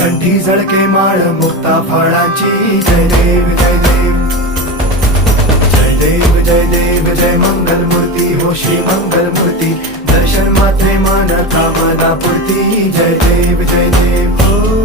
कंठी झळके माळ मुक्ता फळाची जय देव जय देव जय देव जय देव जय मंगल मूर्ती हो श्री मंगल मूर्ती दर्शन मात्रे मन कामना पूर्ती जय देव जय देव हो